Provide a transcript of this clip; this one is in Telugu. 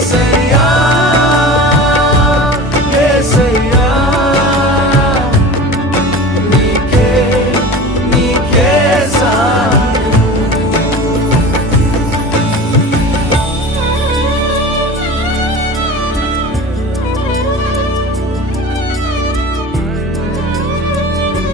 say.